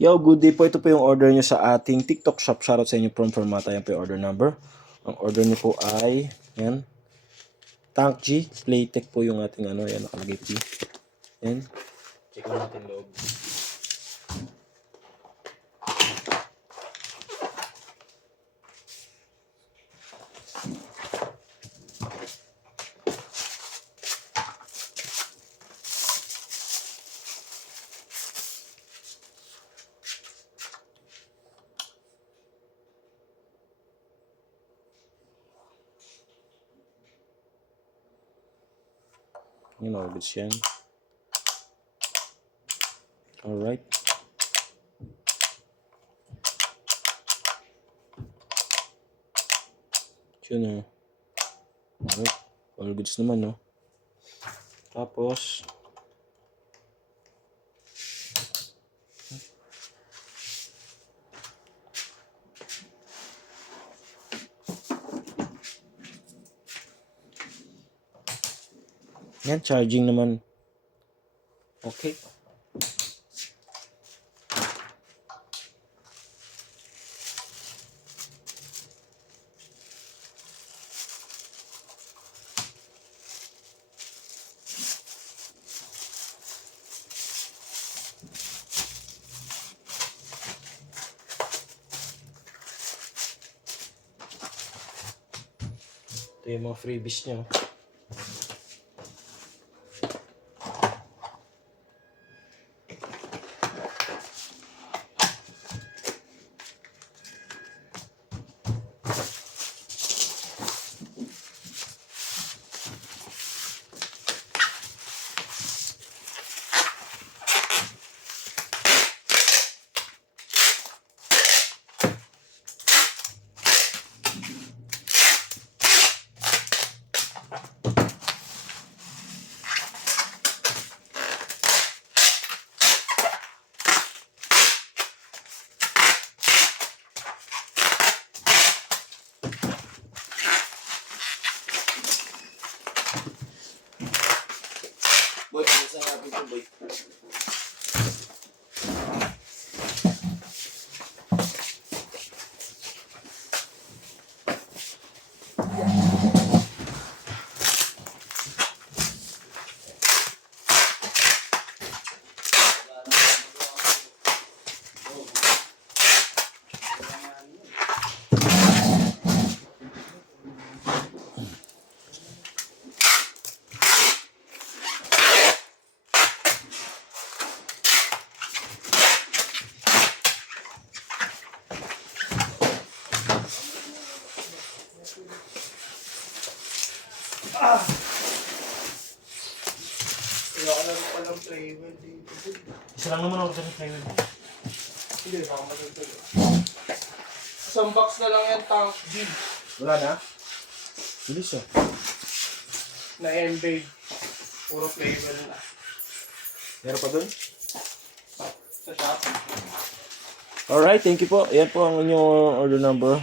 Yo, good day po. Ito po yung order nyo sa ating TikTok shop. Shoutout sa inyo from Formata. Yan po yung order number. Ang order nyo po ay, yan, Tank G. Playtech po yung ating ano. Yan, nakalagay P. Yan. Check lang natin loob. Yung orbits yan. Alright. Yun o. Alright. All goods naman no. Tapos yan, charging naman. Okay. Ito yung mga freebies niya. Boy, isa nga dito, boy. Wala ka na rin palang playwell dito. Isa lang naman ako sa flywheel. Hindi, baka matagtag. Isang box na lang yan, Tank G. Wala na? Bilis ah. Na M-Bade. Puro playwell na. Meron pa dun? Sa shop. Alright, thank you po. Yan po ang inyong order number.